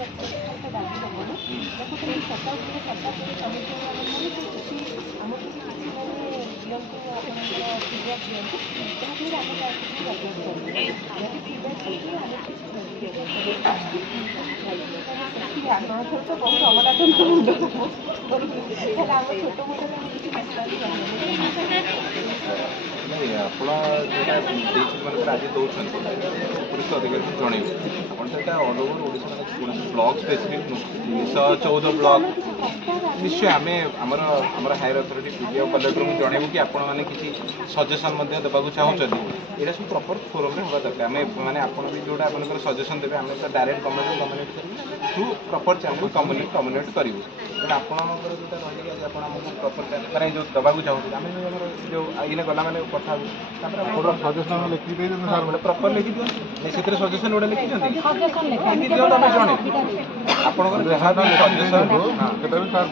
बहुत अमलापन छोट मोट आज दौरान पुलिस अधिकारी जनइबे आपटा अल ओवर ओडिशा कौन ब्लॉक स्पेसिफिक 14 ब्लॉक निश्चय आम आमर हायर अथॉरिटी पीडीओ कलेक्टर को जनइबू कि आपण मैंने किसी सजेसन देवाक चाहूँ यहाँ सब प्रॉपर फोरम में हवा दरकार आम मैंने आप जोड़ा आप सजेसन देते आम direct communicate through proper channel communicate करूँ बट आपंकर जो रही आज आपको प्रॉपर मैंने जो दवाक चाहूँ आम जो इने गला मैंने कथा सजेसन लिखी प्रॉपर लिखि दिखाँ से सजेसन गोटे लिखी दिखाँ आम जन आपंकर जहाँ भी सजेसन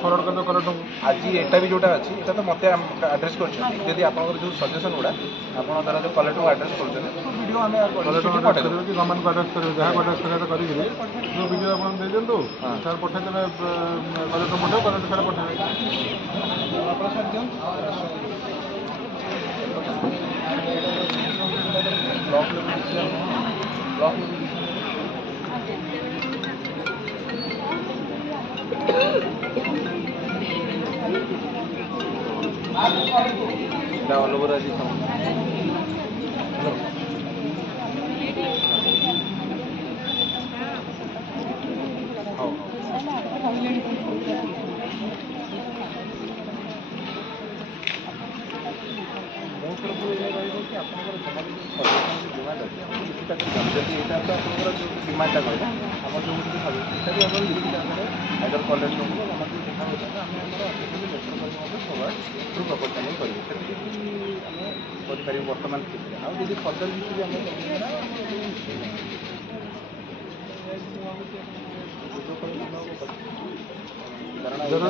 फरवर्ड कर आज यहाँ भी जोटा अच्छी यहाँ तो मत आड्रेस कर जो सजेसन गुड़ा आप जो कलेक्टर को आड्रेस कर वीडियो आम गवर्नमेंट को आड्रेस करेंगे जहाँ आड्रेस करें जो वीडियो आप दे दिंतु सर पठेदेवे कलेक्टर पठे कलेक्टर सर पठे ब्लॉक ऑल ओवर आज डिमांडा कहले आम जो either collector through proper channel करेंगे बर्तमान आदि फर्दर किसी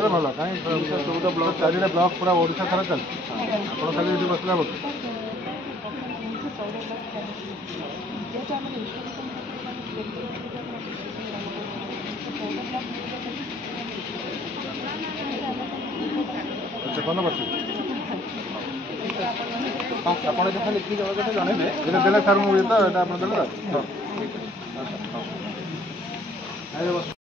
भल कहीं 14 ब्लॉक 4 ब्लॉक पूरा ओडिशा सारा चलती आप खाली ये बसला बोल अच्छा कौन बस आप लिखी देवा कथा जनइबे देले सर मुझे तो आप